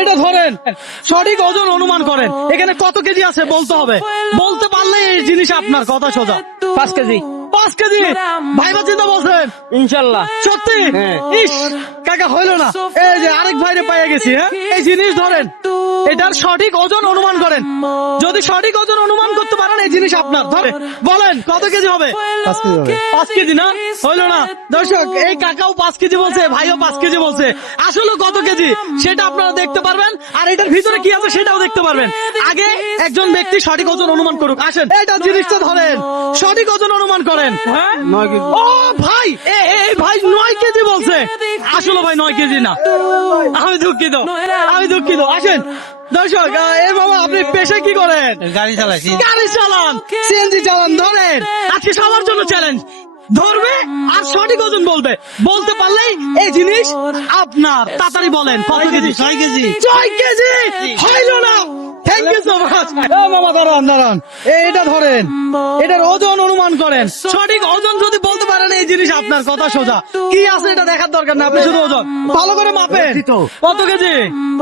এটা ধরেন, সঠিক ওজন অনুমান করেন। এখানে কত কেজি আছে বলতে হবে, বলতে পারলে এই জিনিস আপনার, কথা সোজা। 5 কেজি 5 কেজি ভাইবা চিন্তা বলছেন? ইনশাল্লাহ। সত্যি? হ্যাঁ। ইস কাকা হইল না। এই যে আরেক ভাইরে পেয়ে গেছি। হ্যাঁ, এই জিনিস ধরেন, এটার সঠিক ওজন অনুমান করেন। যদি সঠিক ওজন অনুমান করতে পারেন এই জিনিস আপনার। ধরে বলেন কত কেজি হবে? 5 কেজি হবে। 5 কেজি না? হইল না। দর্শক, এই কাকাও 5 কেজি বলছে, ভাইও 5 কেজি বলছে। আসলে কত কেজি সেটা আপনারা দেখতে পারবেন, আর এটার ভিতরে কি আছে সেটাও দেখতে পারবেন। আগে একজন ব্যক্তি সঠিক ওজন অনুমান করুক। আসেন, এটা জিনিসটা ধরেন, সঠিক ওজন অনুমান করেন। হ্যাঁ, 9 কেজি। ও ভাই, এই ভাই 9 কেজি বলছে। আসলে ভাই 9 কেজি না। আমি দুঃখিত, আমি দুঃখিত। আসেন দর্শক, এ বাবা আপনি পেশায় কি করেন? গাড়ি চালাইছি। গাড়ি চালান, সিএনজি চালান। ধরেন, আজকে সবার জন্য চ্যালেঞ্জ। ধরবে আর সঠিক ওজন বলবে, বলতে পারলেই এই জিনিস আপনার। তাড়াতাড়ি বলেন কত কেজি? 6 কেজি। 6 কেজি হইল না। Thank you so much. মামা দাঁড়ান দাঁড়ান, এটা ধরেন, এটার ওজন অনুমান করেন। সঠিক ওজন যদি বলতে পারেন এই জিনিস আপনার, কথা সোজা। কি আছে এটা দেখার দরকার না, আপনি শুধু ওজন ভালো করে মাপেন। বলছি তো। কত কেজি?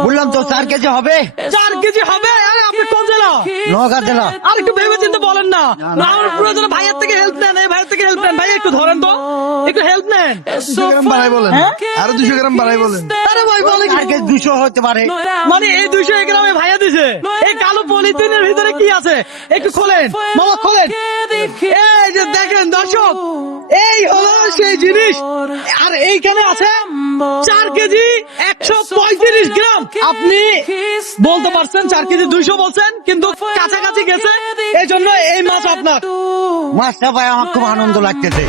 বললাম তো 4 কেজি হবে। 4 কেজি হবে? আরে আপনি কোন জেলা? নওগাঁ জেলা। আর একটু ভেবে চিন্তে বলেন না। আমার প্রয়োজনে ভাইয়ের থেকে হেল্প নেন, এই ভাইয়ের থেকে হেল্প নেন। ভাই একটু ধরেন তো, একটু হেল্প নেন। 200 গ্রাম বাড়াই বলেন, হ্যাঁ? আরো 200 গ্রাম বাড়াই বলেন। আরে ভাই বলে কি? 4 কেজি 200 হতে পারে। মানে এই 200 গ্রামে ভাইয়া দিছে। এই কালো পলিথিনের ভিতরে কি আছে একটু খোলেন মামা, খোলেন। এই যে দেখেন দর্শক, এই হলো সেই জিনিস। আর এইখানে আছে 4 কেজি 135 গ্রাম। আপনি বলতে পারছেন 4 কেজি 200 বলছেন, কিন্তু কাছাকাছি গেছে। এই জন্য এই মাছ আপনার। মাছটা ভাই আমার খুব আনন্দ লাগতেছে।